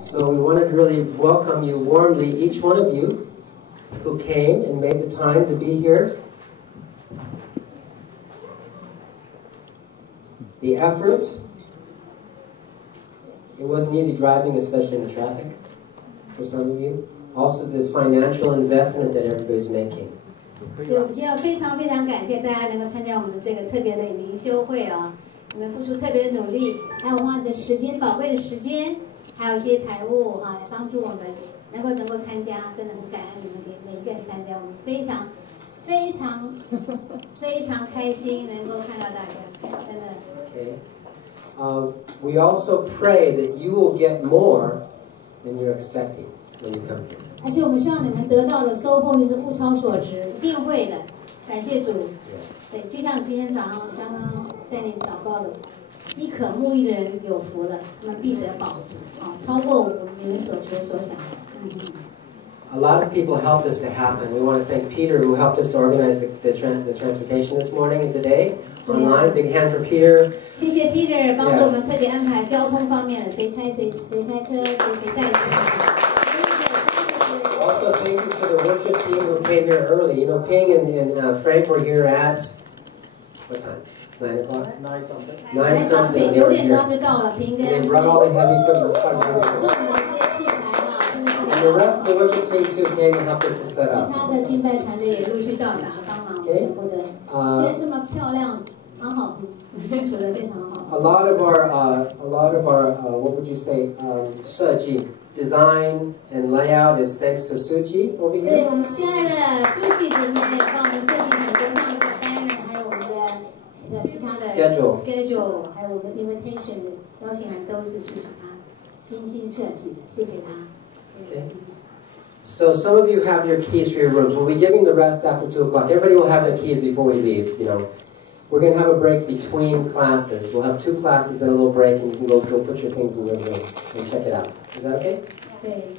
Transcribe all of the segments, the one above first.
So we want to really welcome you warmly, each one of you who came and made the time to be here. The effort, it wasn't easy driving, especially in the traffic, for some of you. Also the financial investment that everybody's making. 对，我们今天要非常感谢大家能够参加我们这个特别的灵修会啊！你们付出特别的努力，还有花你的时间、宝贵的时间，还有一些财物啊，来帮助我们能够参加，真的很感恩你们每一个人参加，我们非常开心能够看到大家，真的。Okay. We also pray that you will get more than you're expecting when you come here. 而且我们希望你们得到的收获就是物超所值，一定会的。感谢主。对，就像今天早上刚刚在你祷告的，饥渴沐浴的人有福了，他们必得饱足啊，超过你们所求所想的。A lot of people helped us to happen. We want to thank Peter, who helped us to organize the transportation this morning and today online. Big hand for Peter. 谢谢 Peter 帮助我们特别安排交通方面的，谁开车，谁带车。Also, thank you to the worship team who came here early. You know, Ping and Frank were here at what time? 9 o'clock? 9 something. 9 something. They were here. They brought all the heavy equipment. And the rest of the worship team too came and helped us to set up. 其他的敬拜团队也陆续到达帮忙。现在这么漂亮，很好，很清楚的，非常好。A lot of our, what would you say, 设计 design and layout is thanks to Suchi over here. 对，我们亲爱的Suchi姐妹帮我们设计很多像单人，还有我们的其他的 schedule， 还有我们的 invitation 的邀请函都是Suchi她精心设计的，谢谢她。Okay. So some of you have your keys for your rooms. We'll be giving the rest after 2 o'clock. Everybody will have their keys before we leave. You know, we're going to have a break between classes. We'll have 2 classes and a little break, and you can go put your things in your room and check it out. Is that okay? 对，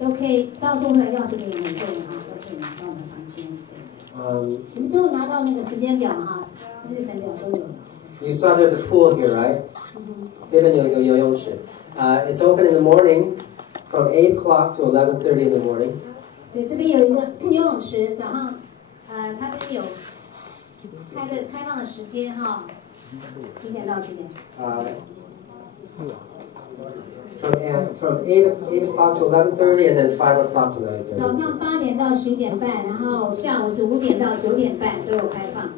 都可以。到时候会钥匙给你们用哈，都可以拿到我们房间。你们都有拿到那个时间表哈，日程表都有。You saw there's a pool here, right? 这边有一个游泳池。It's open in the morning. From 8 o'clock to 11:30 in the morning. 对，这边有一个游泳池，早上，它这边有开放的时间哈，几点到几点？From 8 o'clock to 11:30, and then 5 o'clock to 9:30. 早上8点到11点半，然后下午是5点到9点半都有开放。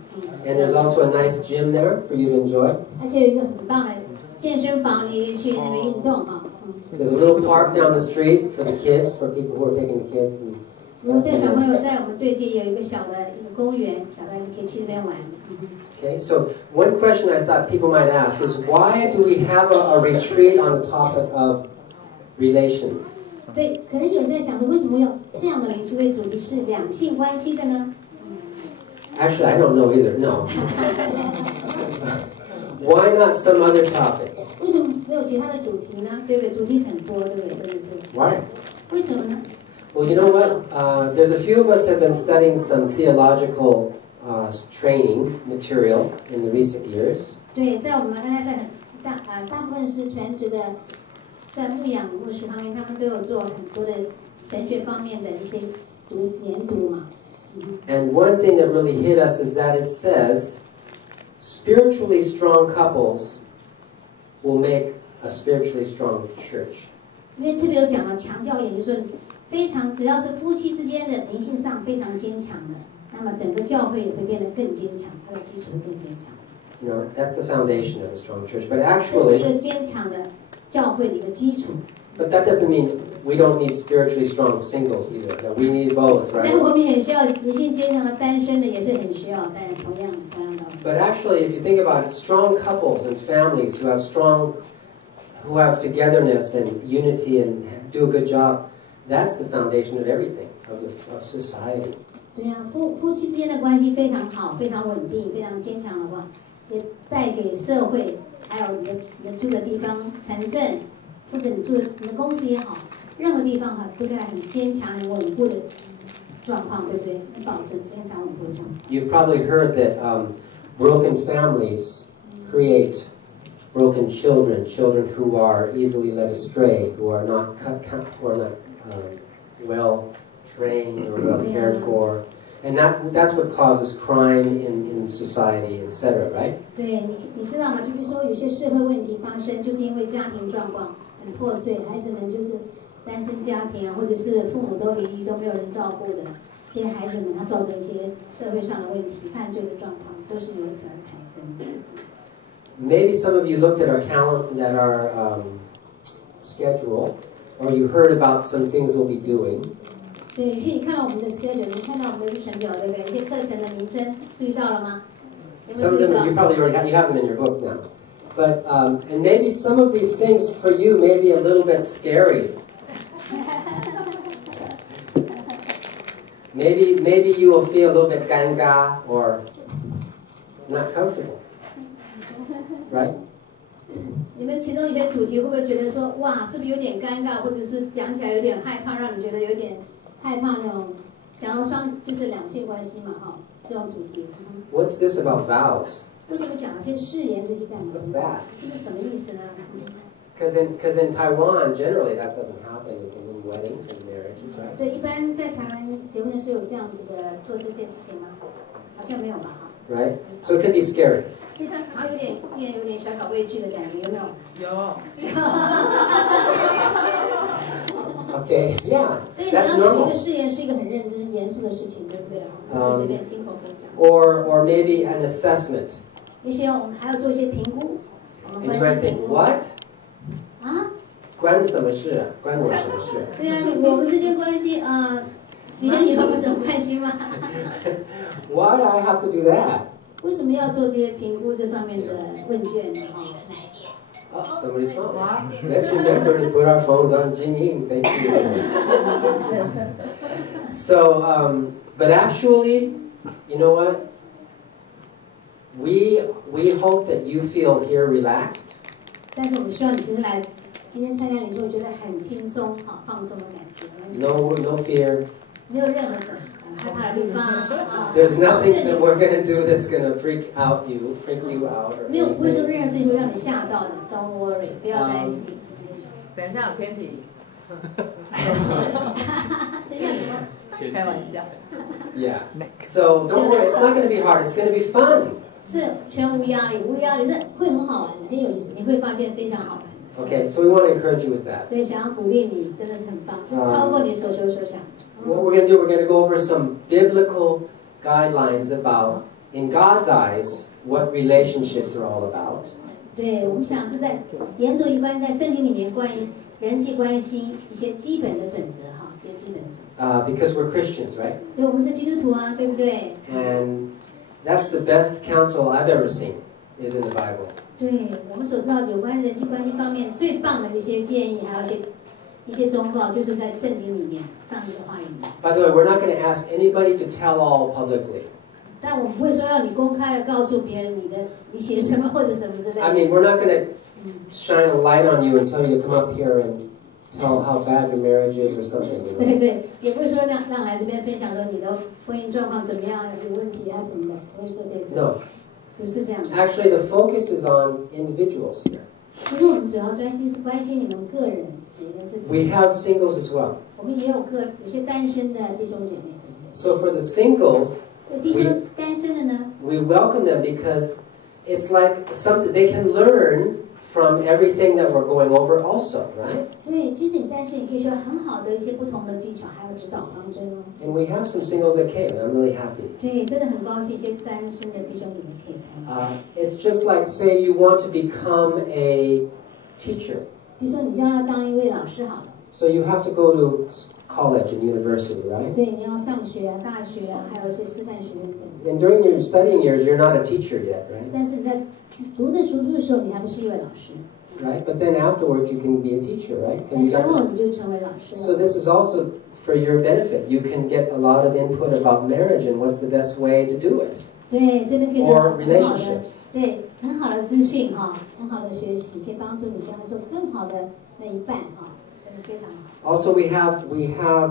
And there's also a nice gym there for you to enjoy. 而且有一个很棒的健身房，你可以去那边运动哈。There's a little park down the street for the kids, for people who are taking the kids. 如果带小朋友在我们对街有一个小的一个公园，小孩子可以去那边玩。Okay, so one question I thought people might ask is, why do we have a retreat on the topic of relations? 对，可能有人在想说，为什么有这样的灵修会主题是两性关系的呢？ Actually, I don't know either. No. Why not some other topic? 为什么没有其他的主题呢？对不对？主题很多，对不对？真的是。Why? 为什么呢？ Well, you know what? There's a few of us have been studying some theological training material in the recent years. 对，在我们 NFF 大部分是全职的，在牧养牧师方面，他们都有做很多的神学方面的一些研读嘛。And one thing that really hit us is that it says spiritually strong couples will make a spiritually strong church. 因为特别有讲了，强调一点，就是说非常只要是夫妻之间的灵性上非常坚强的，那么整个教会也会变得更坚强，它的基础会更坚强。You know, that's the foundation of a strong church. But 这是一 actually, 个坚强的教会的一个基础。but that doesn't mean we don't need spiritually strong singles either. That we need both, 但 right? 我们也需要灵性坚强的单身的，也是很需要，但同样的。But actually, if you think about it, strong couples and families who have togetherness and unity and do a good job, that's the foundation of everything, of society. 对呀，夫妻之间的关系非常好，非常稳定，非常坚强的话，也带给社会，还有你的住的地方、城镇，或者你的公司也好，任何地方哈，都带来很坚强、很稳固的状况，对不对？保持坚强稳固的状况。You've probably heard that broken families create broken children, children who are easily led astray, who are not well trained or well cared for, and that's what causes crime in society, etc. Right? 对，你知道吗？就比如说有些社会问题发生，就是因为家庭状况很破碎，孩子们就是单身家庭啊，或者是父母都离异，都没有人照顾的，这些孩子们他造成一些社会上的问题、犯罪的状况，都是由此而产生的。Maybe some of you looked at our schedule, or you heard about some things we'll be doing. 对，也许你看到我们的 schedule， 你看到我们的日程表，对不对？一些课程的名称，注意到了吗？ Some of them you probably already have them in your book now. But and maybe some of these things for you may be a little bit scary. Maybe you will feel a little bit 尴尬 or not comfortable. Right? 你们其中一些主题会不会觉得说，哇，是不是有点尴尬，或者是讲起来有点害怕，让你觉得有点害怕那种？讲到就是两性关系嘛，哈，这种主题。What's this about vows? 为什么讲这些誓言这些干嘛？ What's that? 这是什么意思呢？ Because in Taiwan, generally that doesn't happen in weddings and marriages, right? 对，一般在台湾结婚的时候有这样子的做这些事情吗？好像没有吧，哈。Right? So it can be scary. 所以他好像有点小小畏惧的感觉，有没有？有。Okay, yeah, 所以你 that's 要许一 normal. 个誓言是一个很认真、严肃的事情，对不对？不是随便亲口可以讲。Or maybe an assessment. 也许我们还要做一些评估，我们 And 关 you 系 might 评 think, 估。 what? 啊？关什么事啊？关我什么事？对啊，我们之间关系你跟女朋友有什么关系吗？ Why do I have to do that? 为什么要做这些评估这方面的问卷呢？ Oh, somebody's phone. Let's remember to put our phones on Jingyin. Thank you. So, but actually, you know what? We hope that you feel here relaxed. 但是我们希望你今天参加领袖，觉得很轻松，好放松的感觉。No fear. 没有任何的害怕的地方。There's nothing that we're going to do that's going to freak you out. Or 没有，不会说任何事情会让你吓到的。Don't worry， 不要担心。等一下有天体。等一下什么？开玩笑。Yeah. So don't worry. It's not going to be hard. It's going to be fun. 是全无压力，无压力是会很好玩的，很有意思，你会发现非常好玩。Okay, so we want to encourage you with that. 所以想要鼓励你，真的是很棒，这超过你所求所想。What we're going to do, we're going to go over some biblical guidelines about, in God's eyes, what relationships are all about. 对，我们想是在研读一般在圣经里面关于人际关系一些基本的准则哈，一些基本的准则。Because we're Christians, right? 对，我们是基督徒啊，对不对？ And that's the best counsel I've ever seen, is in the Bible. 对，我们所知道有关人际关系方面最棒的一些建议，还有一些忠告，就是在圣经里面上帝的话语里面。By the way, we're not going to ask anybody to tell all publicly. 但我们不会说要你公开的告诉别人你写什么或者什么之类的。 I mean, we're not going to shine a light on you and tell you to come up here and tell how bad your marriage is or something. You know? 对对，也不会说让来这边分享说你的婚姻状况怎么样，有问题啊什么的，不会做这些事。 No. 不是这样的。 Actually, the focus is on individuals here. 其实我们主要专心是关心你们个人的一个自己。 We have singles as well. 我们也有些单身的弟兄姐妹。 So for the singles, 弟兄单身的呢 we welcome them because it's like something they can learn from everything that we're going over also, right? 对，其实你单身，你可以学很好的一些不同的技巧，还有指导方针哦。 And we have some singles that came. I'm really happy. 对，真的很高兴，一些单身的弟兄姐妹可以参与。 It's just like, say, you want to become a teacher. 比如说，你将来当一位老师好了。 So you have to go to college and university, right? 对，你要上学啊，大学啊，还有一些师范学院等。 And during your studying years, you're not a teacher yet, right? 但是你在读的书的时候，你还不是一位老师。 Right? But then afterwards, you can be a teacher, right? 'Cause 但 you 之 got 后 this. 你就成为老师 So 了。 this is also for your benefit. You can get a lot of input about marriage and what's the best way to do it. 对，这边可以得 Or 到很好的， relationships. 对，很好的资讯哈，很好的学习，可以帮助你将来做更好的那一半哈，真的非常好。 Also, we have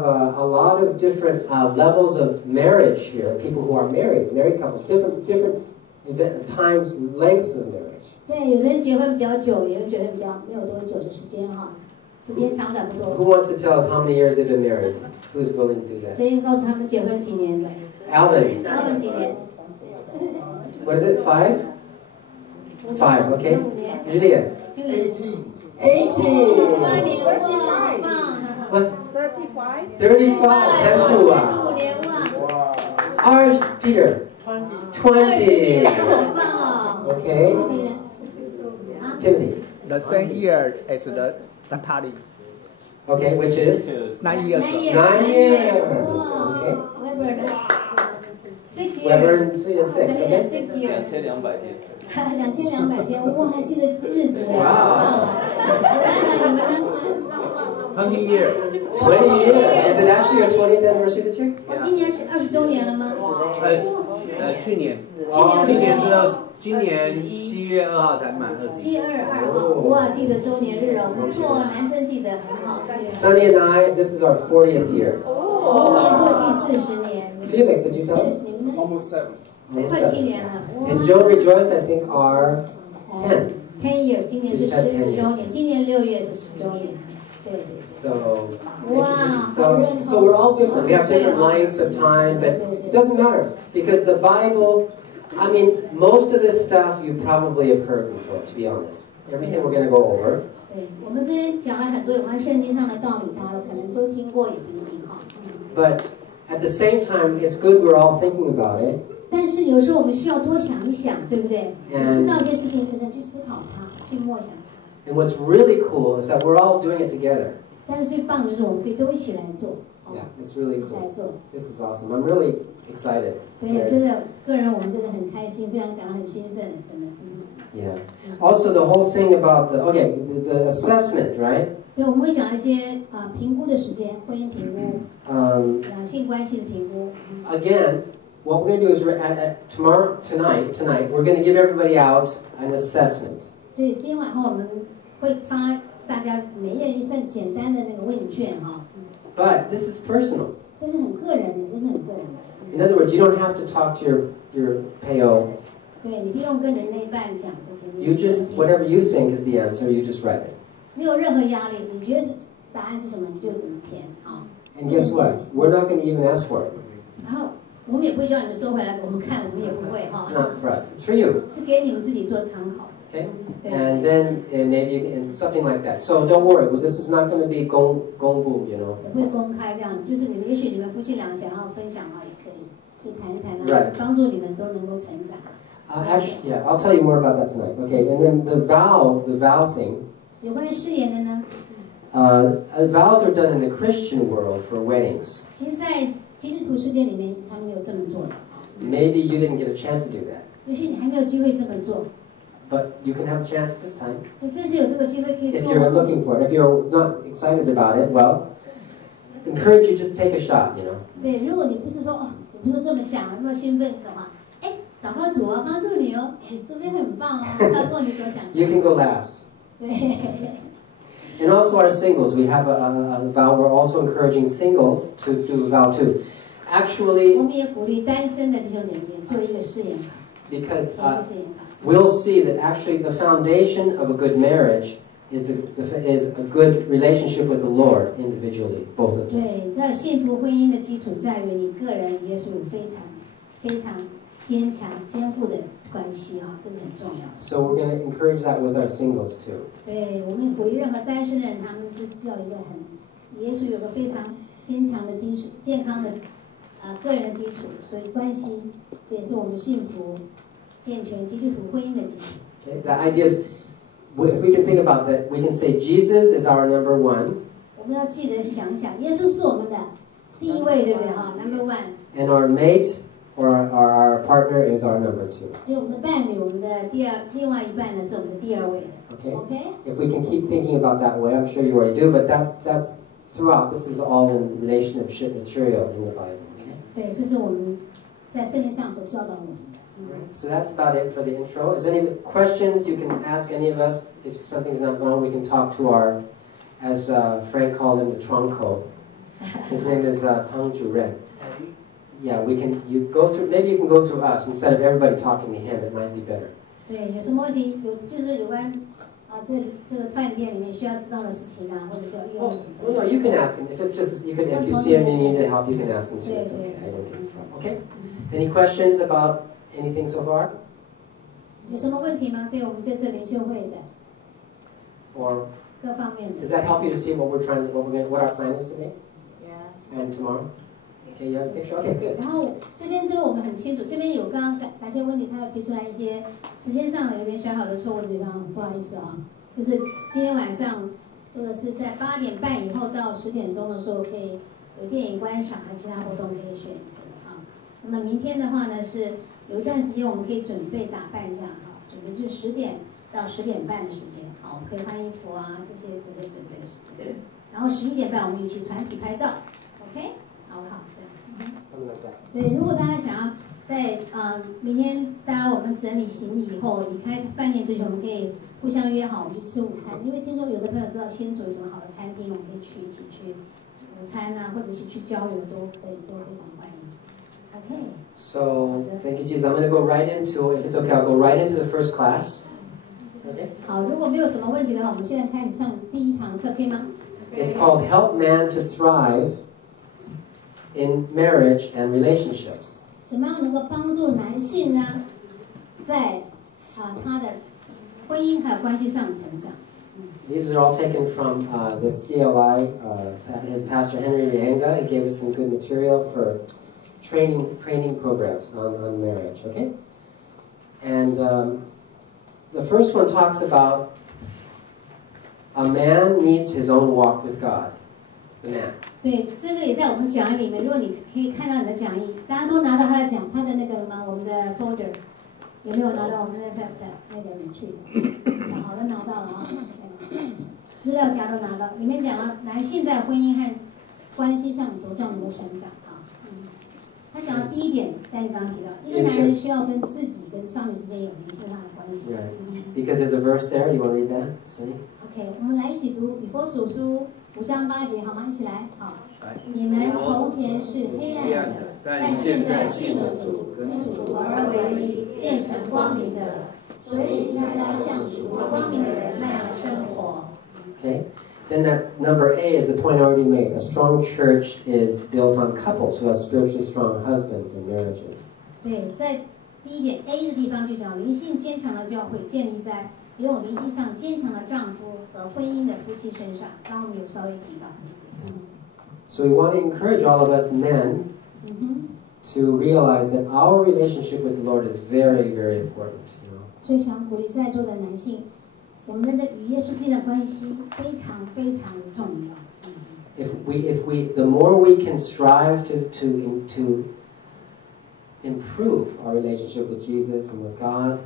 a lot of different levels of marriage here. People who are married couples, different times, lengths of marriage. 对，有的人结婚比较久，有人结婚比较没有多久的时间哈，时间长短不多。Who wants to tell us how many years they've been married? Who's willing to do that? 谁愿意告诉他们结婚几年的 Alvin. ？Alvin 几年？ What is it? 5? 5. Okay. Julia. 18 18年，哇，棒！What? 35 35. ！35年，哇！ Ours, Peter. 20. 好棒哦 Okay. Timothy. The same year as the Natalie. Okay, which is 9 years. 9 years. Wow. Okay. Weber 呢 ？6 Weber years。and Celia 6. Okay. 6 years。 2200天。 2200天，哇，还记得日子呀！哇班长，你们呢？ 20 years. 20 years. Is it actually your 20th anniversary this year? 我今年是20周年了吗？去年哦今年7月2号才满20。 722号，哇，记得周年日哦，不错，男生记得很好。 Sunny and I, this is our 40th year. 明年是第40年。 Felix, did you tell us? 你们呢？ Almost 7. 快7年了。 And Joe and Rejoice, I think, are 10. 10 years， 今年是10周年，今年6月是10周年。对。 So, Wow. so we're all different. We have different lengths of time, but it doesn't matter because the Bible, I mean, most of this stuff you probably have heard before, to be honest. Everything we're going to go over. 对，我们这边讲了很多有关圣经上的道理，大家可能都听过，也不一定哈。But at the same time, it's good we're all thinking about it. 但是有时候我们需要多想一想，对不对？你知道一件事情，可能去思考它，去默想它。 And what's really cool is that we're all doing it together. 但是最棒的就是我们可以都一起来做。 Yeah, it's really 一起来 cool. 做。 This is awesome. I'm really excited. 对，真的，个人我们真的很开心，非常感到很兴奋，真的。Yeah. Also, the whole thing about the assessment, right? 对，我们会讲一些评估的时间，婚姻评估，两性关系的评估。 Again, what we're going to do is tonight, we're going to give everybody out an assessment. 对，今天晚上我们会发大家每人一份简单的那个问卷哈。 But this is personal. 这是很个人的，这是很个人的。 In other words, you don't have to talk to your PO. 对，你不用跟你那一半讲这些。 You just, whatever you think is the answer, you just write it. 没有任何压力，你觉得答案是什么，你就怎么填好。 And guess what? We're not going to even ask for it. 然后我们也不会叫你们收回来给我们看，我们也不会哈。 It's not for us. It's for you. 是给你们自己做参考。 Okay? And then maybe something like that. So don't worry. Well, this is not going to be 公布, you know. 也会公开这样，就是你们也许你们夫妻俩想要分享啊，也可以谈一谈啊， Right. 帮助你们都能够成长。 Actually, yeah, I'll tell you more about that tonight. Okay, and then the vow thing. 有关于誓言的呢， Vows are done in the Christian world for weddings. 其实，在基督徒世界里面，他们有这么做的。 Maybe you didn't get a chance to do that, 也许你还没有机会这么做， but you can have a chance this time. 对，这次有这个机会可以 If 做 you're 吗。 looking for it, if you're not excited about it, well, encourage you just take a shot, you know. 对，如果你不是说你不是这么想，那么兴奋的话，祷告主啊，帮助你哦，这边很棒哦，超过你所想象。 You can go last. 对。 And also our singles, we have a vow. We're also encouraging singles to do a vow too. 我 Actually, 们也鼓励单身的弟兄姐妹做一个誓言法， because 做一个誓言法。 we'll see that actually the foundation of a good marriage is a good relationship with the Lord individually, both of them. 对，你知道幸福婚姻的基础在于你个人耶稣非常非常坚强坚固的关系哈，这是很重要。 So we're going to encourage that with our singles too. 对，我们也鼓励任何单身人，他们是要一个耶稣有个非常坚强的基础、健康的个人的基础，所以关系这也是我们幸福健全基督徒婚姻的基础。 Okay? The idea is, if we can think about that, we can say Jesus is our number one, 我们要记得想一想，耶稣是我们的第一位，对不对哈 ？Number one。 and our mate or our partner is our number two. 对，我们的伴侣，我们的另外一半呢是我们的第二位的。 Okay? OK。 If we can keep thinking about that way, I'm sure you already do, but that's throughout. This is all in relationship material in the Bible. Okay? 对，这是我们在圣经上所教导我们的。 So that's about it for the intro. Is any questions you can ask any of us? If something's not going, we can talk to our, as Frank called him, the Tronco. His name is Pang Ju Ren. Yeah, we can. You go through. Maybe you can go through us instead of everybody talking to him. It might be better. 对，有什么问题？就是有关这个饭店里面需要知道的事情啊，或者是要遇到问题的。Well, no, you can ask him. If it's just if you see him and you need help, you can ask him too. It's okay. I don't think it's a problem. Okay. Any questions about anything so far? 有什么问题吗？对我们这次灵修会的 Or 各方面的。 does that help you to see what our plan is today Yeah. and tomorrow? Okay, you have a picture. Okay, good. 然后这边对我们很清楚，这边有刚刚哪些问题，他有提出来一些时间上有点小小的错误的地方，不好意思啊。就是今天晚上这个是在8点半以后到10点钟的时候，可以有电影观赏和其他活动可以选择啊。那么明天的话呢，是有一段时间我们可以准备打扮一下哈，准备就是10点到10点半的时间，好，可以换衣服啊，这些准备的时间。然后11点半我们一起团体拍照 ，OK， 好不好？这样。Something like that. 对，如果大家想要在明天大家我们整理行李以后离开饭店之前，我们可以互相约好，我们去吃午餐。因为听说有的朋友知道新竹有什么好的餐厅，我们可以一起去午餐啊，或者是去郊游都可以，都非常欢迎。OK。So thank you, Jesus. I'm going to go right into. If it's okay, I'll go right into the first class. Okay. 好，如果没有什么问题的话，我们现在开始上第一堂课，可以吗？ It's called Help Man to Thrive in Marriage and Relationships. 怎么样能够帮助男性呢，在他的婚姻还有关系上成长？ These are all taken from the CLI. His pastor Henry Rianga. He gave us some good material for training programs on marriage. Okay, and the first one talks about a man needs his own walk with God. The man. 对，这个也在我们讲义里面。如果你可以看到你的讲义，大家都拿到他的他的那个了吗？我们的 folder 有没有拿到我们的 NFF 的那个里去的？好的，拿到了啊。资料夹都拿到，里面讲了男性在婚姻和关系上茁壮的成长啊。他讲的第一点，在你刚刚提到，一个男人需要跟自己跟上帝之间有灵性上的关系。Right. Because there's a verse there. You want to read that? Sunny? OK， 我们来一起读以弗所书5章8节，好吗？一起来，好。你们从前是黑暗的，但现在信了主，跟主而为一，变成光明的，所以应该像属光明的人那样生活。Okay. Then that number A is the point I already made. A strong church is built on couples who have spiritually strong husbands and marriages. 对，在第一点 A 的地方就讲灵性坚强的教会建立在拥有灵性上坚强的丈夫和婚姻的夫妻身上。刚刚我们有稍微提到这一点。So we want to encourage all of us men to realize that our relationship with the Lord is very, very important. You know. 所以想鼓励在座的男性，我们的与耶稣之间的关系非常非常的重要。If we, the more we can strive to improve our relationship with Jesus and with God,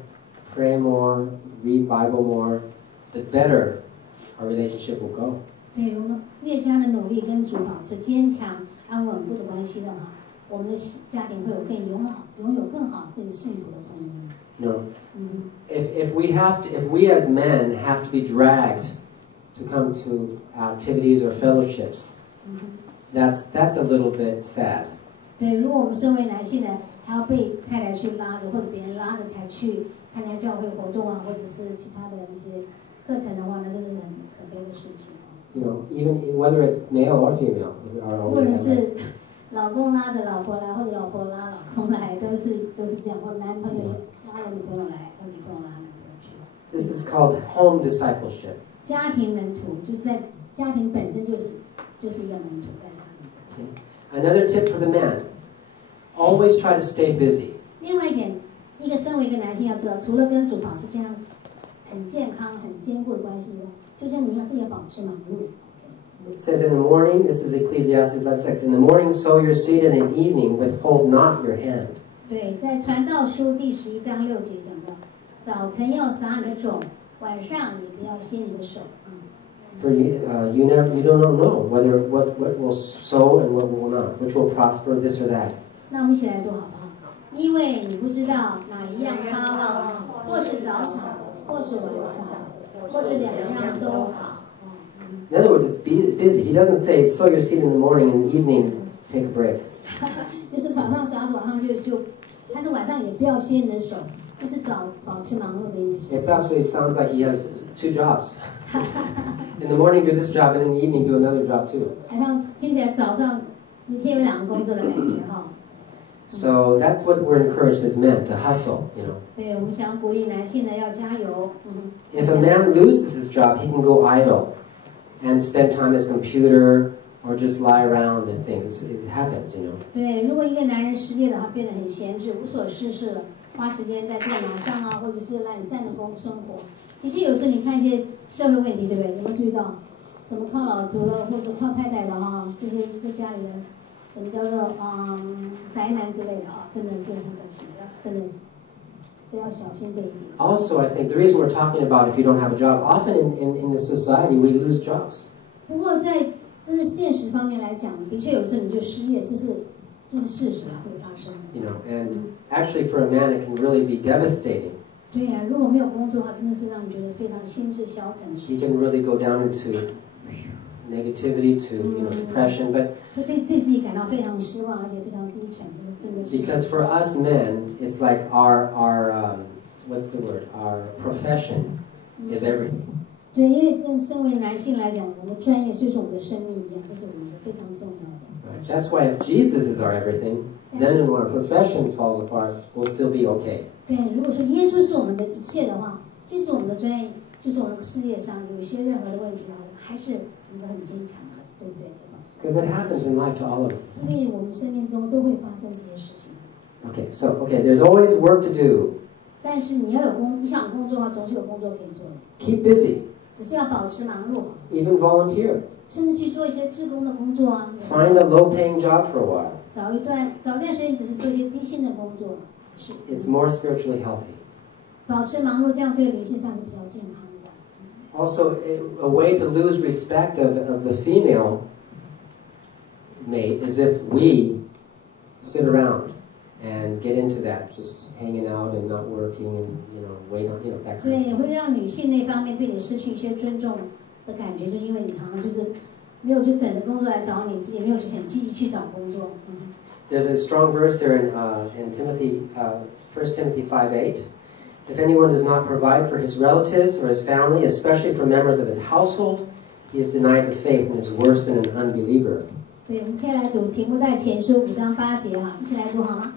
pray more, read Bible more, the better our relationship will go. 对，我们越加的努力跟主保持坚强、安稳固的关系的话，我们的家庭会有更拥有更好、更幸福的婚姻。No. If we as men have to be dragged to come to activities or fellowships, that's a little bit sad. 对，如果我们身为男性的，还要被太太去拉着，或者别人拉着才去参加教会活动啊，或者是其他的一些课程的话，那真的是很可悲的事情。You know, even whether it's male or female, 或者是老公拉着老婆来，或者老婆拉老公来，都是这样，或男朋友拉着女朋友来，或女朋友拉男朋友去。This is called home discipleship. 家庭门徒就是在家庭本身就是一个门徒在家里。Another tip for the man: always try to stay busy. 另外一点，身为一个男性要知道，除了跟主保持这样很健康、很坚固的关系以外，就是你要自己保持忙碌。It says in the morning, this is Ecclesiastes 11:6. In the morning sow your seed, and in the evening withhold not your hand. 对，在传道书第11章6节讲到，早晨要撒你的种，晚上也不要歇你的手。For you don't know whether what will sow and what will not, which will prosper, this or that. 那我们一起来读好不好？因为你不知道哪一样发旺，或是早产，或是晚产，或是两样都好。In other words, it's busy. He doesn't say sow your seed in the morning and in the evening take a break. 就是早上撒子，晚上就，但是晚上也不要歇你的手。不是保持忙碌的意思。It actually sounds like he has 2 jobs. In the morning do this job, and in the evening do another job too. 好像听起来早上一天有2个工作的感觉哈。So that's what we're encouraged as men to hustle, you know. 对，我们想鼓励男性呢要加油。If a man loses his job, he can go idle and spend time on his computer or just lie around and things. It happens, you know. 对，如果一个男人失业的话，变得很闲置，无所事事了，花时间在电脑上啊，或者是懒散的生活。的确，有时候你看一些社会问题，对不对？有没有注意到，什么靠老祖了，或者靠太太的哈，这些在家里的，什么叫做宅男之类的啊，真的是很可惜的，真的是，所以要小心这一点。Also, I think the reason we're talking about if you don't have a job, often in this society we lose jobs. 不过在真的现实方面来讲，的确有时候你就失业，这是事实会发生。You know, and actually for a man it can really be devastating. 对呀，如果没有工作的话，真的是让你觉得非常心智消沉。He can really go down into negativity, to depression. But 会对自己感到非常失望，而且非常低沉，这是真的是。because for us men, it's like our what's the word? Our profession is everything. 对，因为身为男性来讲，我们的专业就是我们的生命一样，这是我们的非常重要的。That's why if Jesus is our everything, then when our profession falls apart, we'll still be okay. 对，如果说耶稣是我们的一切的话，即使我们的专业就是我们的事业上有一些任何的问题的话，还是能够很坚强的，对不对？ Because it happens in life to all of us. 因为我们生命中都会发生这些事情。Okay, there's always work to do. 但是你想工作的话，总是有工作可以做的。 Keep busy. 只是要保持忙碌。 Even volunteer. 甚至去做一些志工的工作啊。 Find a low-paying job for a while. 早一段时间只是做一些低薪的工作，是。It's more spiritually healthy. 保持忙碌，这样对灵性上是比较健康的。 Also, a way to lose respect of the female mate is if we sit around and get into that, just hanging out and not working and wait on that kind of thing. 对，会让女性那方面对你失去一些尊重的感觉，就是因为你好像就是没有就等着工作来找你，自己没有去很积极去找工作。There's a strong verse there in Timothy, 1 Timothy 5:8. If anyone does not provide for his relatives or his family, especially for members of his household, he is denied the faith and is worse than an unbeliever. 对，我们可以来读提摩太前书5章8节哈，一起来读好吗？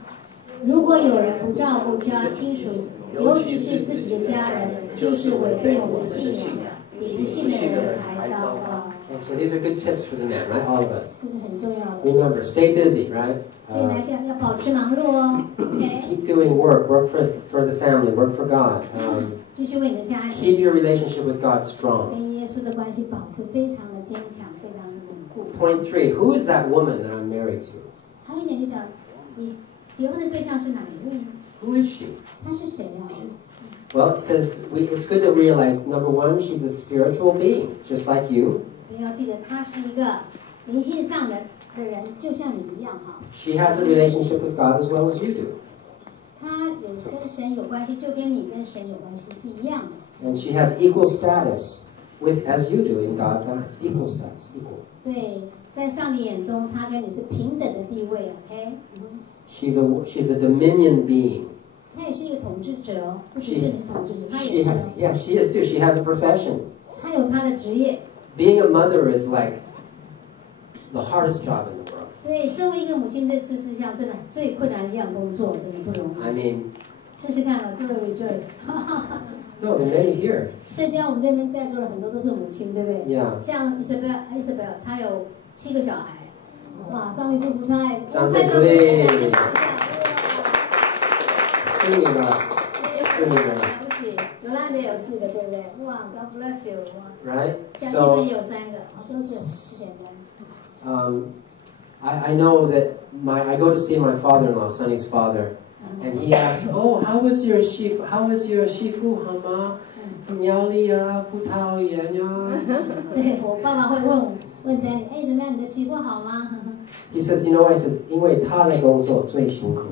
如果有人不照顾家亲属，尤其是自己的家人，就是违背我们的信仰的，比不信的人还糟糕。Okay, so these are good tips for the man, right? All of us. 这是很重要的。Remember, stay busy, right? 对男性要保持忙碌哦。Okay. Keep doing work for the family, work for God. 继续为你的家人。Keep your relationship with God strong. 跟耶稣的关系保持非常的坚强，非常的稳固。Point 3, who is that woman that I'm married to? 还有一点就讲，你结婚的对象是哪一位呢？ Who is she? 她是谁啊？ Well, it says it's good to realize, number one, she's a spiritual being, just like you. 你要记得，她是一个灵性上的人，就像你一样哈。She has a relationship with God as well as you do. 她有跟神有关系，就跟你跟神有关系是一样的。And she has equal status as you do in God's eyes. Equal status, equal. 对，在上帝眼中，她跟你是平等的地位 ，OK？ She's a dominion being. 她也是一个统治者，不只是你是统治者，她 She 也是。 has, yeah, she is too. She has a profession. 她有她的职业。Being a mother is like the hardest job in the world. 对，身为一个母亲，这是世上真的最困难的一样工作，真的不容易。I mean, 试试看哦，这位 rejoice。 no, there are many here. 在家我们这边在座的很多都是母亲，对不对？ Yeah. 像 Isabel， 她有7个小孩，哇，上帝祝福她。掌声鼓励。是你的，是你的。对不起，尤兰德有4个，对不对？哇 ，God bless you， 哇。Right. 像 So. 一芬有3个，都是4点钟。I know that I go to see my father-in-law, Sonny's father, and he asks, "Oh, how was your shifu? How was your shifu, Hama? 苗栗啊，葡萄园呀。对我爸爸会问 Danny， 哎，怎么样？你的媳妇好吗？ He says, you know why? He says, 因为他的工作最辛苦的。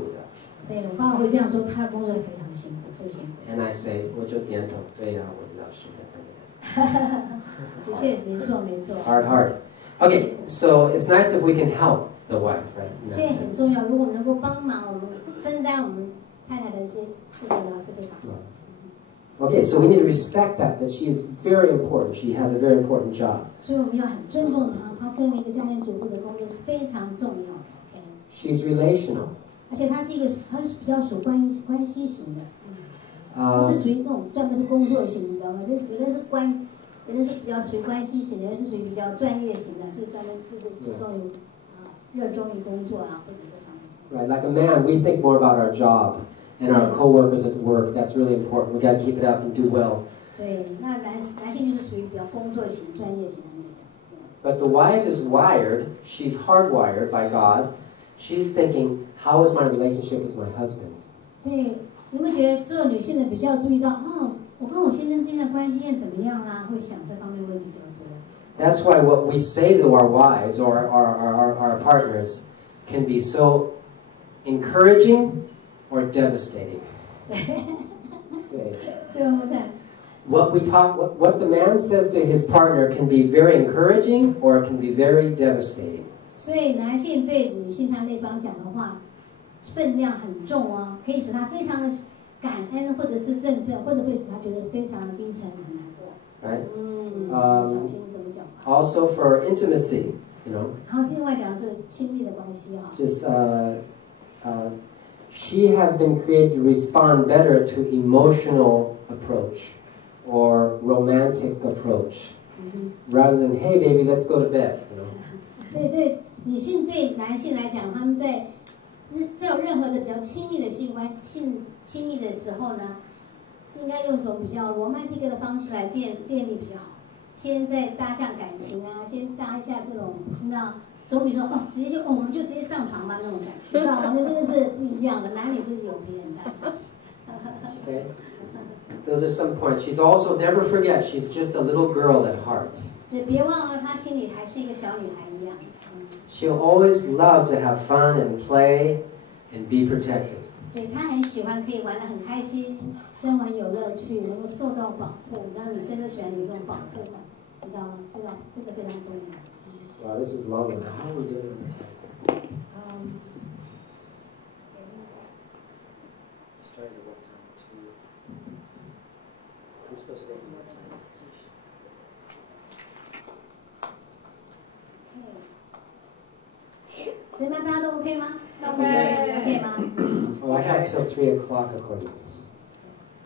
对我爸爸会这样说，他的工作非常辛苦，最辛苦。And I say， 我就点头，对呀，我知道是的。的确，没错，没错。Hard. Okay, so it's nice if we can help the wife, right? 所以很重要，如果我们能够帮忙，我们分担我们太太的一些事情呢是非常好。Okay, so we need to respect that she is very important. She has a very important job. 所以我们要很尊重她身为一个家庭主妇的工作是非常重要的。OK。She's relational. 而且她是比较属关系型的，不是属于那种专门是工作型，你知道吗？有的是比较属于关系型的，有的是属于比较专业型的，是专门就是注重于热衷于工作或者这方面。Right, like a man, we think more about our job and our co-workers at work. That's really important. We got to keep it up and do well. 对，那男性就是属于比较工作型、专业型的那种。But the wife is wired. She's hardwired by God. She's thinking, how is my relationship with my husband? 对，你们觉得做女性的比较注意到我跟我先生之间的关系怎么样啊？会想这方面问题比较多。That's why what we say to our wives or our partners can be so encouraging or devastating. 所以我们讲。What the man says to his partner can be very encouraging or it can be very devastating. 所以男性对女性他那方讲的话，分量很重哦，可以使他非常的感恩，或者是振奋，或者会使他觉得非常的低沉，很难过。Right. 小心怎么讲话。Also for intimacy, you know. 然后另外讲的是亲密的关系哈。Just she has been created to respond better to emotional approach or romantic approach, rather than hey baby let's go to bed, you know. 对，女性对男性来讲，他们在有任何的比较亲密的亲密的时候呢，应该用一种比较 romantic 的方式来建立比较好。先在搭上感情先搭一下这种，你知道，总比说直接我们就直接上床吧那种感情，知道吗？那真的是不一样的，男女自己有别人搭上。Okay. Those are some points. She's also, never forget, she's just a little girl at heart. 对，别忘了她心里还是一个小女孩一样。She'll always love to have fun and play and be protected. 对，她很喜欢可以玩得很开心，生活有乐趣，能够受到保护。你知道女生都喜欢有一种保护感，你知道吗？这个非常重要。Wow, this is long. How are we doing? Started at what time? 2. I'm supposed to make more time. 所以大家都 OK 吗？到目前为止 OK 吗 Oh, I have till 3 o'clock according to this.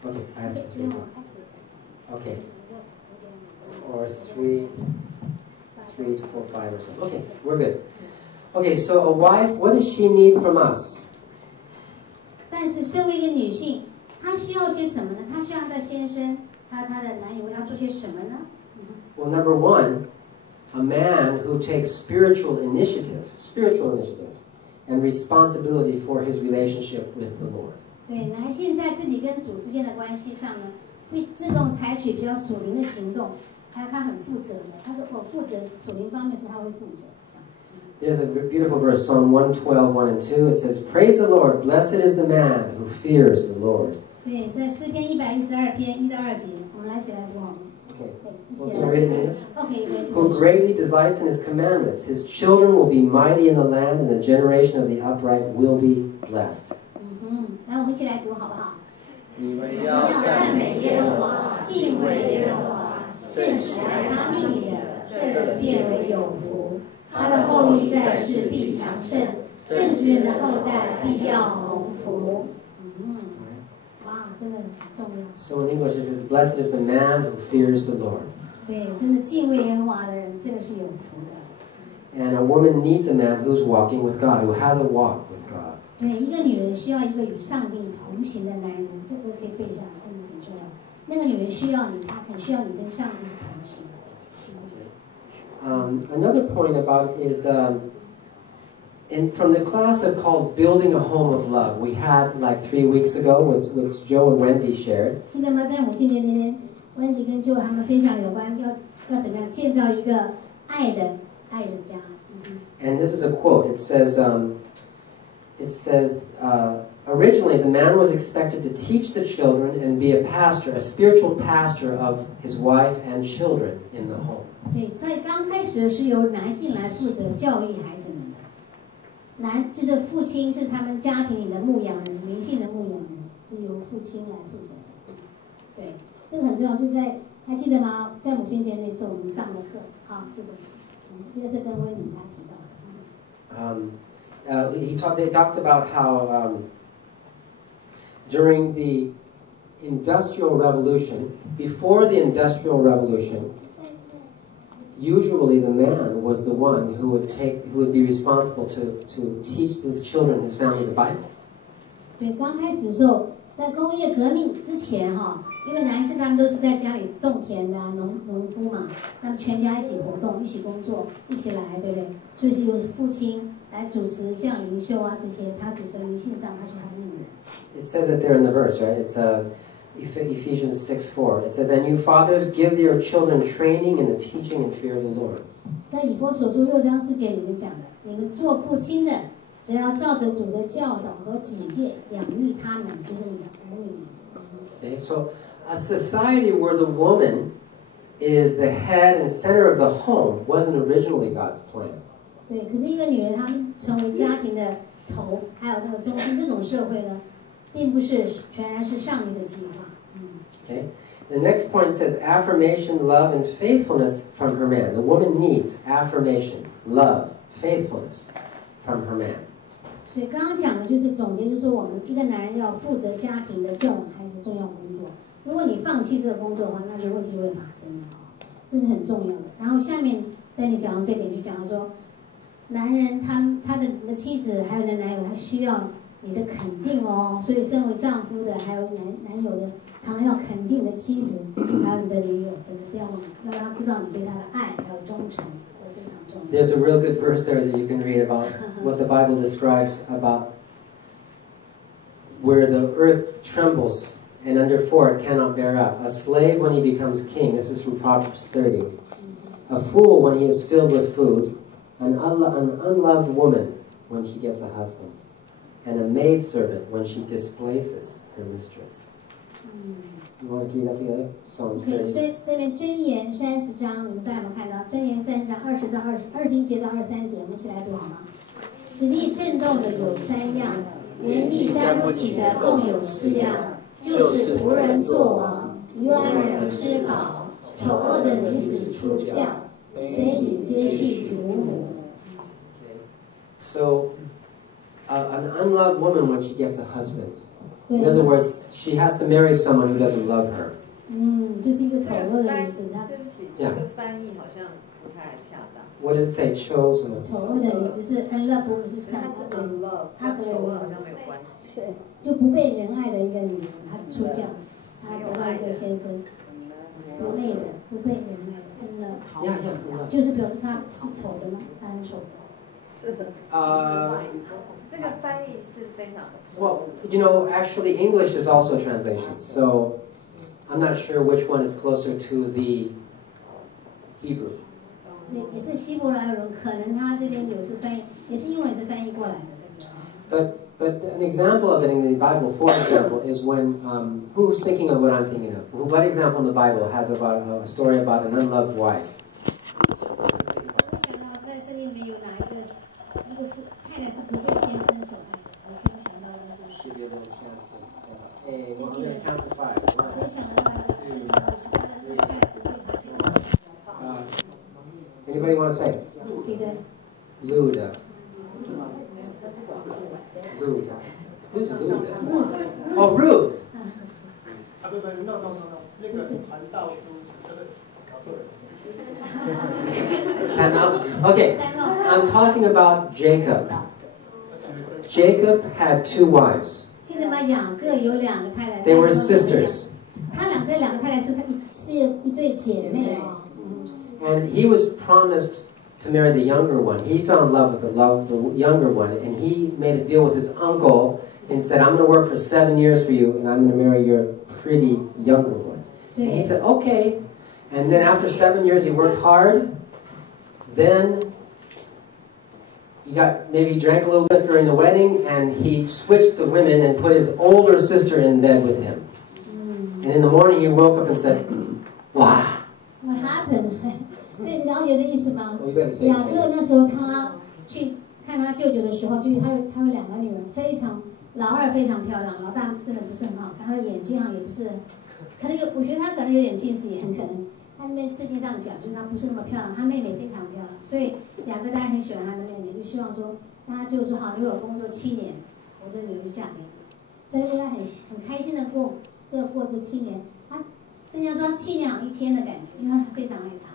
Okay, I have till 3 o'clock. Okay. Or 3 to 4, 5 or something. Okay, we're good. Okay, so a wife, what does she need from us? 但是身为一个女性，她需要些什么呢？她需要她的先生，她的男友为她做些什么呢？ Well, number one, a man who takes spiritual initiative, and responsibility for his relationship with the Lord. 对，男性在自己跟主之间的关系上呢，会自动采取比较属灵的行动，他很负责的。他说我负责属灵方面是他会负责。There's a beautiful verse, Psalm 112, 1 and 2. It says, "Praise the Lord, blessed is the man who fears the Lord." 对，在诗篇112篇1到2节，我们来一起来读好吗？ Okay. 一 Well, 起 can I 来。 read it in English? OK， Who greatly delights in his commandments. His children will be mighty in the land, and the generation of the upright will be blessed. 来，我们一起来读好不好？你们要要赞美耶和华，敬畏耶和华，正使爱他命令的，这人变为有福。他的后裔在世必强盛，正直人的后代必要蒙福。哇，真的很重要。 So in English it says, "Blessed is the man who fears the Lord." 对，真的敬畏耶和华的人，这个是有福的。 And a woman needs a man who's walking with God, who has a walk with God. 对，一个女人需要一个与上帝同行的男人，这个可以背下来，真的很重要。那个女人需要你，她很需要你跟上帝是同行的。 Another point about it is from the class called Building a Home of Love, we had like 3 weeks ago, which Joe and Wendy shared. 记得吗？在母亲节那天，温迪跟 Joe 他们分享有关要怎么样建造一个爱的家。And this is a quote. It says, originally the man was expected to teach the children and be a pastor, a spiritual pastor of his wife and children in the home. 对，在刚开始是由男性来负责教育孩子们的。就是父亲是他们家庭里的牧羊人，灵性的牧羊人，是由父亲来负责的。对，这个很重要，就在还记得吗？在母亲节那次我们上的课，好，这个约瑟跟温妮他提到。They talked about how during the Industrial Revolution, before the Industrial Revolution, usually the man was the one who would be responsible to teach his children, his family, the Bible. 对，刚开始的时候，在工业革命之前哈，因为男士他们都是在家里种田的农夫嘛，他们全家一起活动、一起工作、一起来，对不对？所以是由父亲来主持，像灵修啊这些，他主持灵性上，他是他的女人。It says it there in the verse, right? It's Ephesians 6:4. It says, "And you fathers, give your children training in the teaching and fear of the Lord." 在以弗所书6章4节里面讲的，你们做父亲的，只要照着主的教导和警戒养育他们，就是你的儿女。Okay, so a society where the woman is the head and center of the home wasn't originally God's plan. 对，可是一个女人她成为家庭的头，还有那个中心，这种社会呢，并不是全然是上帝的计划。Okay. The next point says affirmation, love, and faithfulness from her man. The woman needs affirmation, love, faithfulness from her man. 所以刚刚讲的就是总结，就是说我们一个男人要负责家庭的教养孩子重要工作。如果你放弃这个工作的话，那就问题就会发生了，这是很重要的。然后下面在你讲到这点，就讲到说，男人他的妻子还有你的男友，他需要你的肯定哦。所以身为丈夫的，还有男友的，常常要肯定你的妻子，还有你的女友，真的不要忘了，要让他知道你对他的爱还有忠诚。There's a real good verse there that you can read about what the Bible describes about where the earth trembles and underfoot it cannot bear up. A slave when he becomes king. This is from Proverbs 30. A fool when he is filled with food. An unloved woman when she gets a husband. And a maidservant when she displaces her mistress. You want to read that together? Psalms 30. 这边箴言30章，你们大家有没有看到？箴言30章20到21节到23节，我们一起来读好吗？使地震动的有3样，连地担不起的共有4样，就是仆人作王，愚顽人吃饱，丑恶的女子出嫁，卑女接续主母。So, an unloved woman when she gets a husband. In other words, she has to marry someone who doesn't love her. 就是一个丑恶的女子，对不起，这个翻译好像不太恰当。What does it say? Chose? 丑恶的女子是 unloved， 是它是 unloved， 她跟丑恶好像没有关系。就不被人爱的一个女人，她出嫁，她得到一个先生，不被人爱的 unloved， 就是表示她是丑的吗？她很丑。是的。这个翻译是非常的。Well, you know, actually English is also a translation, so I'm not sure which one is closer to the Hebrew. 也是希伯来文，可能他这边有是翻译，也是英文是翻译过来的，But an example of it in the Bible, for example, is when who's thinking of what I'm thinking of? What example in the Bible has about a story about an unloved wife? 我想到在圣经里面有哪一个太太是不被先生所爱，我可以想到的就是。Give you a little chance to. Hey, well, I'm going to count to 5. 谁想到他的圣经故事，他的太太不被他先生所爱。Anybody want to say? Luda. Luda. Who's Luda? Oh, Ruth. Time out? Okay, I'm talking about Jacob. Jacob had 2 wives. 记得吗？雅各有2个太太。They were sisters. 这2个太太是一对姐妹哦。And he was promised to marry the younger one. He fell in love with the younger one, and he made a deal with his uncle and said, I'm going to work for 7 years for you, and I'm going to marry your pretty younger one. And he said, okay. And then after 7 years, he worked hard. Then he maybe drank a little bit during the wedding, and he switched the women and put his older sister in bed with him. And in the morning, he woke up and said, wow. What happened? 对，你了解这意思吗？雅各那时候他去看他舅舅的时候，就是他有2个女儿，非常老二非常漂亮，老大真的不是很好看，他的眼睛好像也不是，可能我觉得他可能有点近视，也很可能。他那边字面上讲，就是他不是那么漂亮，他妹妹非常漂亮，所以2个大家很喜欢他的妹妹，就希望说，那他就说好，如果工作7年，我这女儿就嫁给你。所以他很开心的过这7年，他正常说他7年好1天的感觉，因为他非常爱他。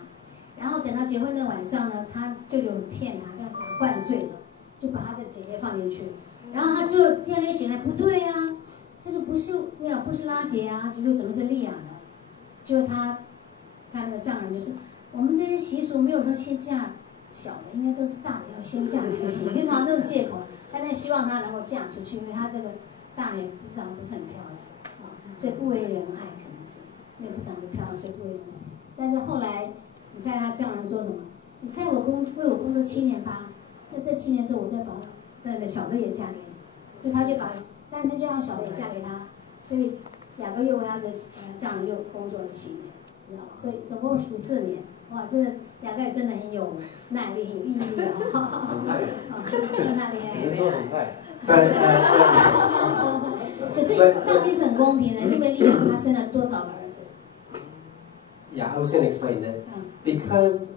然后等到结婚的晚上呢，他舅舅骗他，这样把他灌醉了，就把他的姐姐放进去，然后他就第2天醒来，不对呀、啊，这个不是拉杰啊，结果什么是利亚呢？就他那个丈人就是，我们这边习俗没有说先嫁小的，应该都是大的要先嫁才行，就常这种借口，但希望他能够嫁出去，因为他这个大人长得不是很漂亮啊，所以不为人爱，可能是因为不长得漂亮，所以不为人爱。但是后来，你猜他丈人说什么？你在为我工作7年吧，那这7年之后，我再把那小的也嫁给你，就他就把，但是他就让小的也嫁给他，所以2个月为他的丈人又工作了7年。所以总共14年，哇，这2个也真的很有耐力，很有毅力啊！很耐力，只能说很快。可是上帝是很公平的，因为利亚他生了多少个儿子 Yeah, I was going to explain that. Because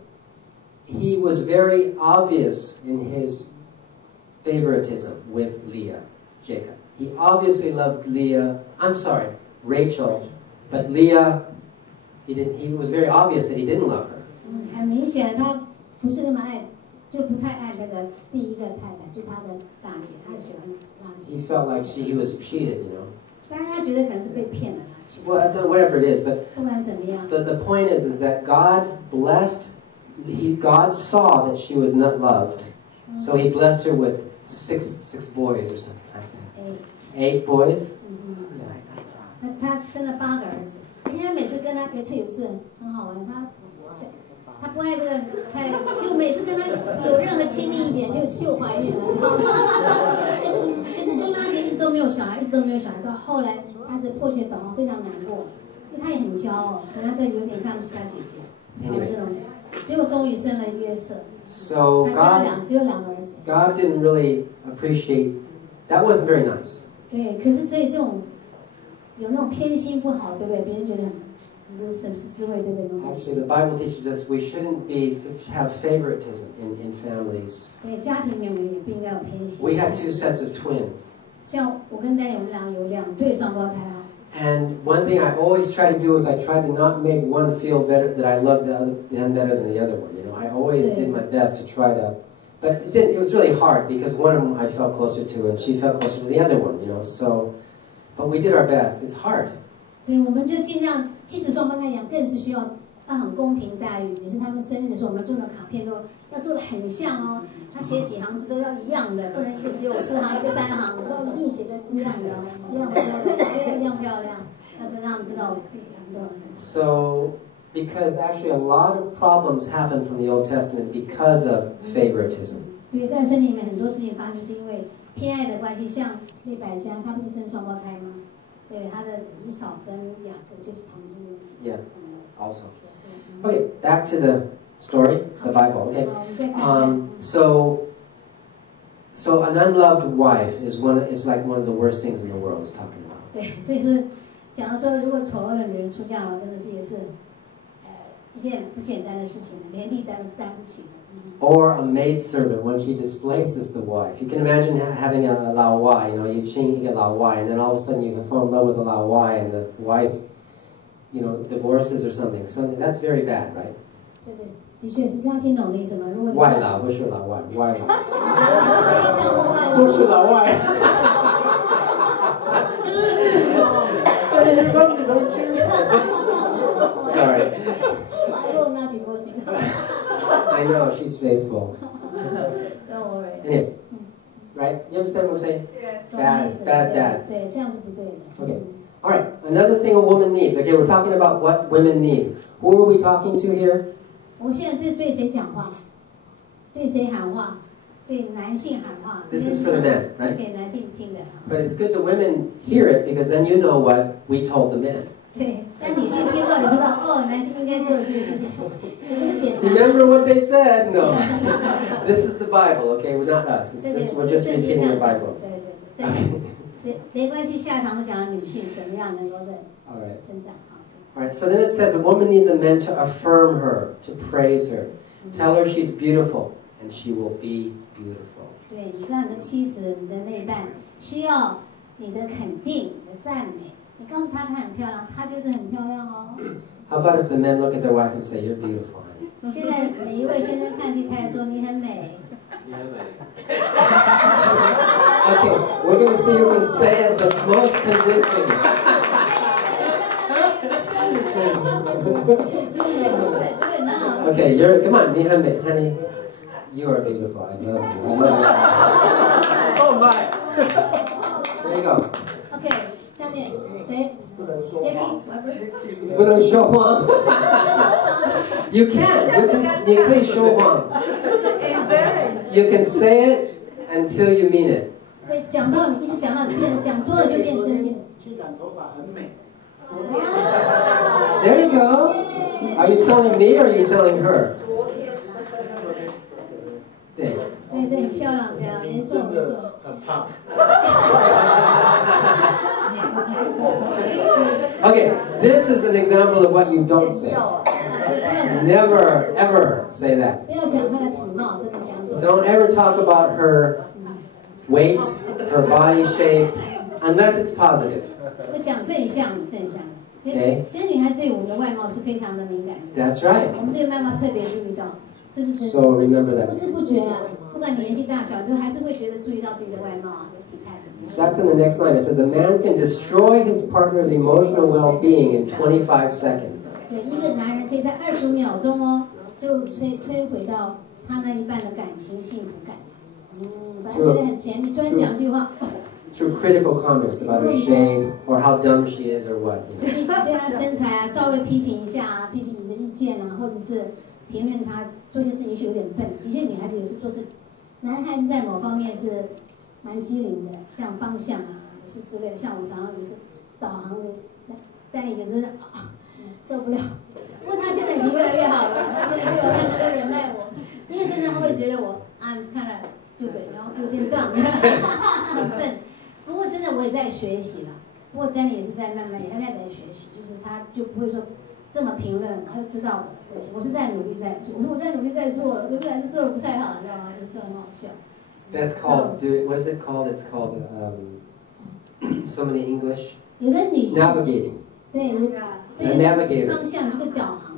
he was very obvious in his favoritism with Leah, Jacob. He obviously loved Rachel, but Leah, he was very obvious that he didn't love her. 很明显，他不是那么爱，就不太爱那个第一个太太，就他的大姐，他喜欢大姐。He felt like he was cheated, you know. 但是他觉得可能是被骗了。Well, whatever it is, but 不管怎么样。the point is that God blessed. God saw that she was not loved, so He blessed her with six boys or something like that. 8 boys. 那他生了8个儿子。今天每次跟他有一次很好玩，他不爱这个太太，就每次跟他有任何亲密一点就怀孕了。但是跟拉杰一直都没有小孩，到后来他是破血倒亡，非常难过，因为他也很骄傲，可能他有点看不起他姐姐，这种。结果终于生了约瑟。So只有2个儿子。God didn't really appreciate. That wasn't very nice. 对，可是所以这种有那种偏心不好，对不对？别人觉得很什么是滋味，对不对 ？Actually, the Bible teaches us we shouldn't have favoritism in families. 对，家庭里面也不应该有偏心。We had 2 sets of twins. 像我跟Danny，我们俩有2对双胞胎啊。And one thing I always try to do is I try to not make one feel better that I love them better than the other one. You know, I always did my best to try to, but it didn't. It was really hard because one of them I felt closer to, and she felt closer to the other one. You know, so, but we did our best. It's hard. 对，我们就尽量，即使双胞胎一样，更是需要很公平待遇。也是他们生日的时候，我们做的卡片都要做的很像哦。他写几行字都要一样的，不能一个只有4行，一个3行，都一定写的一样的，一样多，一样漂亮。那这让他们知道很多。So, because actually a lot of problems happen from the Old Testament because of favoritism. 对，在圣经里面很多事情发生，就是因为偏爱的关系。像利百加，他不是生双胞胎吗？对，他的以扫跟雅各就是他们这个问题。Yeah, also. Okay, back to the story, the Bible. Okay. So an unloved wife is like one of the worst things in the world. Is talking about. 对，所以说，讲到说，如果丑恶的女人出嫁了，真的是也是，一件不简单的事情，连地担不起的。Or a maidservant when she displaces the wife. You can imagine having a lao wai, you know, you get lao wai, and then all of a sudden you fall in love with a lao wai, and the wife, you know, divorces or something. That's very bad, right? 对对，的确是，这样听懂的意思吗？如果外劳不是老外，外劳。不是老外。Sorry. I will not divorce you. I know, she's faithful. Don't worry. Anyway, right? You understand what I'm saying? Yes. Bad. 对，这样是不对的。Okay. All right. Another thing a woman needs. Okay, we're talking about what women need. Who are we talking to here? 我现在对谁讲话？对谁喊话？对男性喊话。This is for the men, right? 是给男性听的。But it's good the women hear it because then you know what we told the men. 对，但女性听到你知道，哦，男性应该做的这些事情，不是检查。Remember what they said? No. This is the Bible, okay? We're not us. We're just repeating the Bible. 对，没关系。下堂是讲女性怎么样能够在成长。All right. So then it says a woman needs a man to affirm her, to praise her, tell her she's beautiful, and she will be beautiful. 对，你知道你的妻子、你的那一半需要你的肯定、你的赞美。你告诉她她很漂亮，她就是很漂亮哦。How about if the men look at their wife and say, "You're beautiful"? 现在每一位先生看自己太太说你很美。Okay, we're going to see who can say it the most convincing. Okay, come on, honey. You are beautiful. I love you. Oh my. There you go. Okay, 下面谁？不能说谎。You can. 你可以说谎。You can say it until you mean it. 对，讲到你一直讲到你变成讲多了就变真心。去染头发很美。There you go. Are you telling me or are you telling her? 对。对，很漂亮，没错。很胖。Okay, this is an example of what you don't say. Never, ever say that. 不要讲她的体貌，真的讲什么 Don't ever talk about her weight, her body shape, unless it's positive. 要讲正向。其实女孩对我们的外貌是非常的敏感的。That's right. 我们对外貌特别注意到，这是真实。 So remember that. 不知不觉啊，不管你年纪大小，你都还是会觉得注意到自己的外貌啊，体态怎么样。 That's in the next line. It says a man can destroy his partner's emotional well-being in 25 seconds. 对，一个男人可以在20秒钟哦，就摧毁到他那一半的感情幸福感。本来觉得很甜蜜，突然讲一句话。 Through critical comments about her shape or how dumb she is or what. 就是你对她身材啊，稍微批评一下啊，批评你的意见啊，或者是评论她做些事情有点笨。的确，女孩子有时做事，男孩子在某方面是蛮机灵的，像方向啊，有些之类的。像我常常有时导航的带你就是受不了。不过他现在已经越来越好了，他现在比我看能够忍耐我，因为真的他会觉得我看了stupid，然后有点 dumb， 很笨。 不过真的我也在学习了，不过丹尼也是在慢慢，他在学习，就是他就不会说这么评论，他就知道我是在努力在做，我说我在努力在做了，可是还是做的不太好，你知道吗？就很好笑。That's called what is it called? It's called somebody English. 有的女生 Navigating. 对，方向这个导航。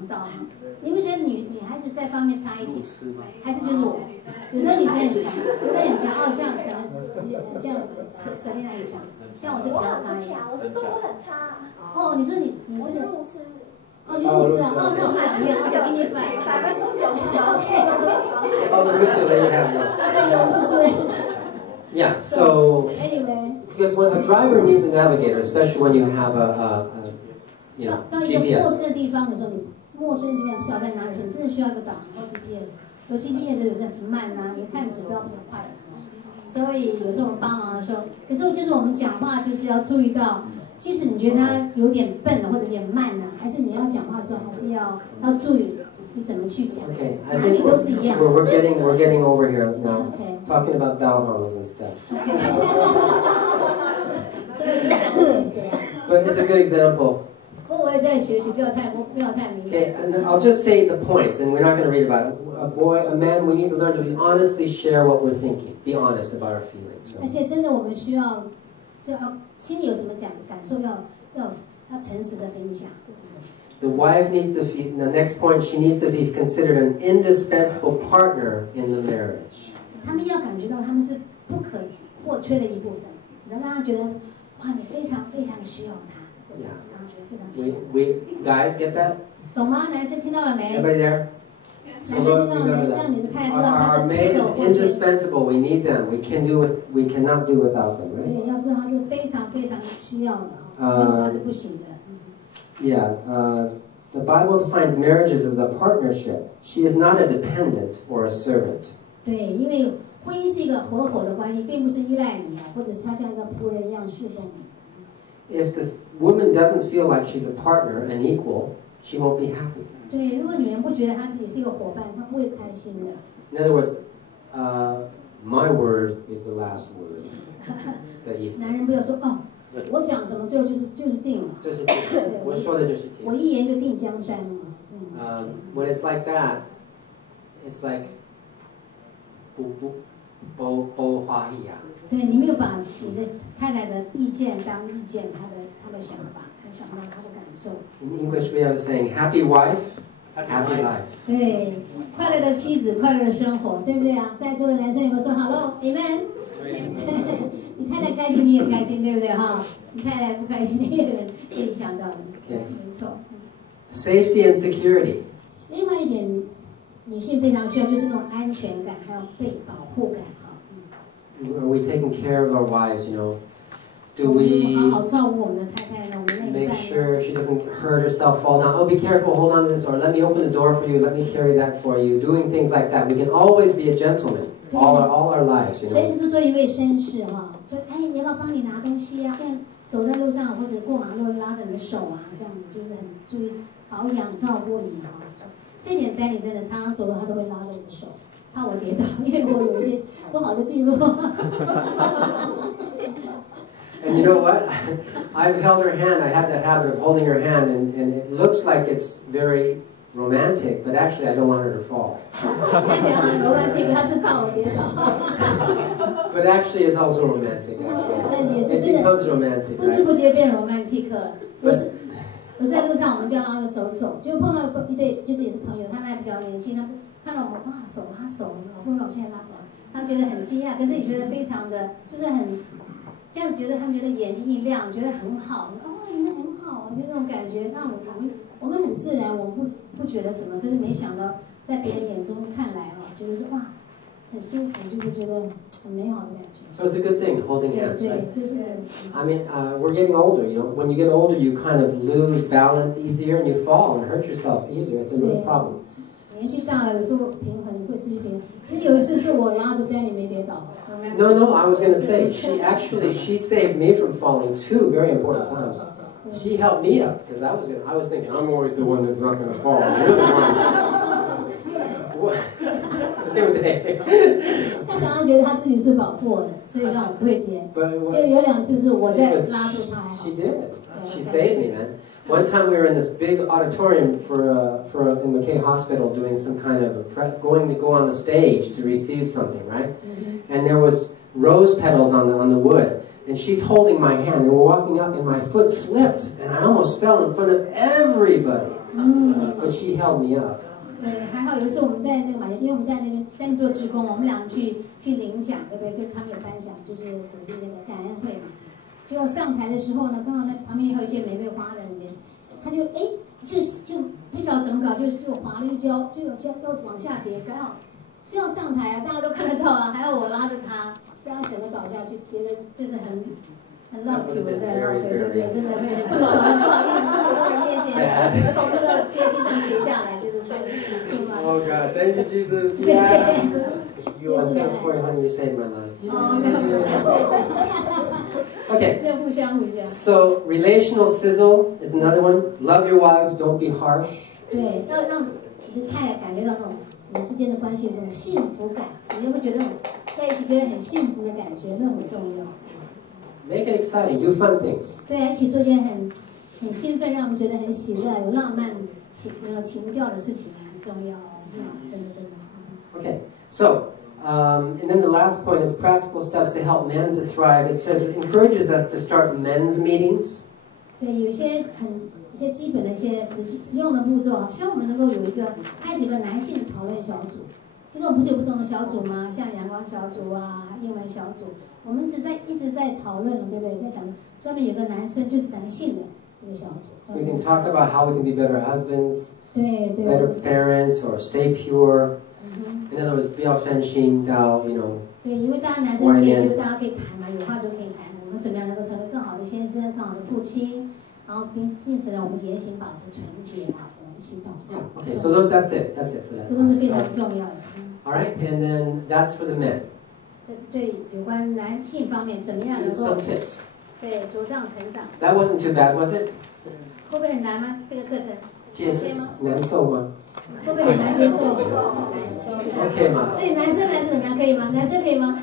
你不觉得女孩子在方面差一点，还是就是我？有的女生很强，有的很强，像可能像Selina很强，像我是比较差一点。我是说我很差。哦，你说你这个路痴。哦，你路痴啊？哦，那我们两个，我给你反。Oh, the loser that you have now. 对，有路痴。Yeah. So anyway. Because when a driver needs a navigator, especially when you have a到一个陌 GPS. 生的地方的时候，你陌生的地方不知道在哪里，你真的需要一个导航或 GPS。有 GPS 有时候很慢啊，你看指标比较快的时候，所以有时候我们帮忙的时候，可是就是我们讲话就是要注意到，即使你觉得他有点笨了或者有点慢了，还是你要讲话的时候还是要注意你怎么去讲， Okay, I 哪里 think 都是一样。we're getting over here now, Okay. talking about downhills and stuff. Okay. 所以是讲这样。But it's a good example. 不过我也在学习，不要太明。Okay, and I'll just say the points, and we're not going to read about it. A man, we need to learn to honestly share what we're thinking. Be honest about our feelings. 而且真的，我们需要，心里有什么感受，要诚实的分享。The wife needs to feel. The next point, she needs to be considered an indispensable partner in the marriage. 他们要感觉到他们是不可或缺的一部分，你让他觉得哇，你非常非常需要他。 We guys get that? 懂吗？男生听到了没？ Everybody there? 男生听到了没？让你的太太知道他是 Our maid is indispensable. We need them. We cannot do without them, right? 对，要知道他是非常非常需要的，没有他是不行的。Yeah. The Bible defines marriages as a partnership. She is not a dependent or a servant. 对，因为婚姻是一个合伙的关系，并不是依赖你啊，或者是他像一个仆人一样侍奉你。 If the woman doesn't feel like she's a partner, an equal, she won't be happy. 对，如果女人不觉得她自己是一个伙伴，她不会开心的。 In other words, my word is the last word 的意思。男人不要说哦，我讲什么最后就是定了。就是定，我说的就是定。我一言就定江山了嘛。When it's like that, it's like 不花一样。对，你没有把你的太太的意见当意见，她的想法，想到她的感受。In English, we have a saying, "Happy wife, happy life." 对，快乐的妻子，快乐的生活，对不对啊？在座的男生有没有说 “Hello, Amen"？ 你太太开心，你也开心，对不对哈？你太太不开心，你也被影响到了。没错。Safety and security. 另外一点，女性非常需要就是那种安全感，还有被保护感。Are we taking care of our wives? You know, do we 好好照顾我们的太太呢？我们那一 make 半 sure she doesn't hurt herself, fall down? Oh, be careful, hold on to this, or let me open the door for you, let me carry that for you. Doing things like that. We can always be a gentleman all our lives. You 随 know. 时都做一位绅士哈，所以哎，你要不要帮你拿东西啊？走在路上或者过马路拉着你的手啊，这样子就是很注意保养照顾你哈。这点Danny真的，常常走路他都会拉着我的手，怕我跌倒，因为我有一些不好的记录。And you know what? I've held her hand. I had that habit of holding her hand, and it looks like it's very romantic, but actually I don't want her to fall. 看起来很romantic，他是怕我跌倒。But actually it's also romantic. Actually. It becomes romantic. 不知不觉变romantic了。不是在路上，我们这样拉着手走，就碰到一对，就是也是朋友，他们还比较年轻，他们看到我们哇手拉手，老夫老妻拉手，他们觉得很惊讶，可是也觉得非常的，就是很这样觉得，他们觉得眼睛一亮，觉得很好，哦，你们很好，就这种感觉，让我们很自然，我们不觉得什么，可是没想到在别人眼中看来哦，觉得是哇很舒服，就是觉得很美好的感觉。So it's a good thing, holding hands, 对， right? 就是。I mean, we're getting older, you know. When you get older, you kind of lose balance easier and you fall and hurt yourself easier. It's a real problem. 年纪大了，有时候平衡会失去平衡。其实有一次是我拉着Danny没跌倒。No, I was going to say, she saved me from falling 2 very important times. She helped me up because I was thinking, I'm always the one that's not going to fall. You're the one. 对不对？他常常觉得他自己是保护我的，所以让我不会跌。就有2次是我在拉住他。She did. She saved me, man. One time we were in this big auditorium in McKay Hospital doing some kind of going to go on the stage to receive something, right? And there was rose petals on the wood, and she's holding my hand, and we're walking up, and my foot slipped, and I almost fell in front of everybody. But she held me up. 对，还好有一次我们在那个因为我们在那边做志工，我们2个去领奖，对不对？就他们有颁奖，就是鼓励那个感恩会嘛。就要上台的时候呢，刚好那旁边还有一些玫瑰花在那边，他就不晓得怎么搞，就滑了一跤，就要往下跌，刚好就要上台啊，大家都看得到啊，还要我拉着他，不然整个倒下去，觉得就是很 lucky， 对，真的会很出手，很不好意思，这么多人面前从这个阶梯上跌下来，就是对。Oh God, thank you, Jesus. 谢谢耶稣。I'm thankful for you saved my life. 哦，没有。Okay. 互相。So relational sizzle is another one. Love your wives, don't be harsh. 对，要让你的太太感觉到那种你们之间的关系有这种幸福感，你有没有觉得在一起觉得很幸福的感觉？那很重要。Make it exciting. Do fun things. 对啊，一起做些很兴奋，让我们觉得很喜乐、有浪漫、情调的事情，很重要。真的。Okay. So. And then the last point is practical steps to help men to thrive. It says it encourages us to start men's meetings. 对，有一些基本的一些实用的步骤啊，希望我们能够开始一个男性的讨论小组。其实我们不是有不同的小组吗？像阳光小组啊、英文小组，我们一直在讨论，对不对？在想专门有个男生就是男性的一个小组。We can talk about how we can be better husbands, 对 better parents, or stay pure. In other words, 不要分心到 对，因为大家男生可以大家可以谈嘛，有话就可以谈。我们怎么样能够成为更好的先生、更好的父亲，然后并且呢，我们言行保持纯洁，保持气动。Yeah. Okay. So that's it for that. 这都是非常重要的。All right, and then that's for the men. 这是对有关男性方面怎么样能够 Some tips. 对茁壮成长。That wasn't too bad, was it? 会不会很难吗？这个课程？难受吗？会不会很难接受？OK 吗？对，男生怎么样？可以吗？男生可以吗？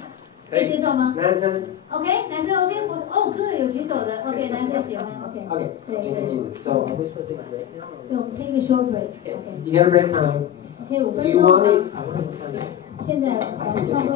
可以接受吗？男生 OK， 男生 OK， 哦，哥有举手的 OK， 男生喜欢 OK。Okay. 对 Thank you, 对。 Jesus. So, are we supposed to take a break now? 对，我们 take a short break。OK。You get a break time. OK， 5 Do 分 you 钟。 want it? I want it. 现在差不多。